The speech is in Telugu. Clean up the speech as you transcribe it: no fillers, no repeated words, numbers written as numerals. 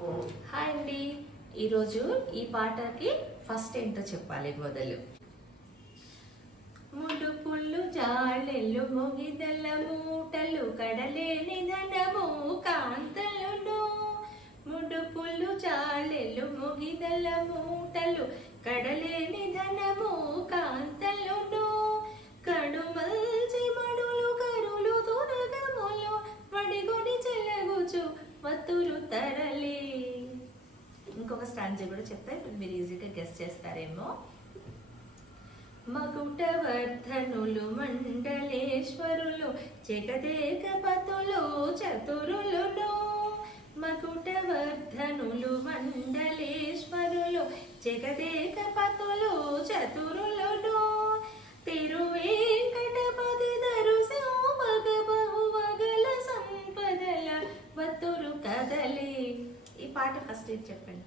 హాయ్ అండి. ఈరోజు ఈ పాటకి ఫస్ట్ ఏంటో చెప్పాలి మొదలు. ముడుపుళ్ళు జాళెళ్ళు మొగిదల మూటలు కడలేని ధనము కాంతలును. ముడుపుళ్ళు జాళెళ్ళు మొగిదల మూటలు కడలేని ధనము కాంతలును. కడుమల్చి మడులు కరులు తురగములు వడిగొడి చెలగుచు వతురు తరలి. ఇంకొక స్టాంజా కూడా చెప్తే మీరు ఈజీగా గెస్ చేస్తారేమో. మకుటవర్ధనులు మండలేశ్వరులు జగదేక పతులు చతురులును. మకుటవర్ధనులు మండలేశ్వరులు జగదేక పతులు చతురులును. తిరువేంకటపతి దరుసు బహువగల సంపదల వతురు కదలి. ఈ పాట ఫస్ట్ ఏం చెప్పండి.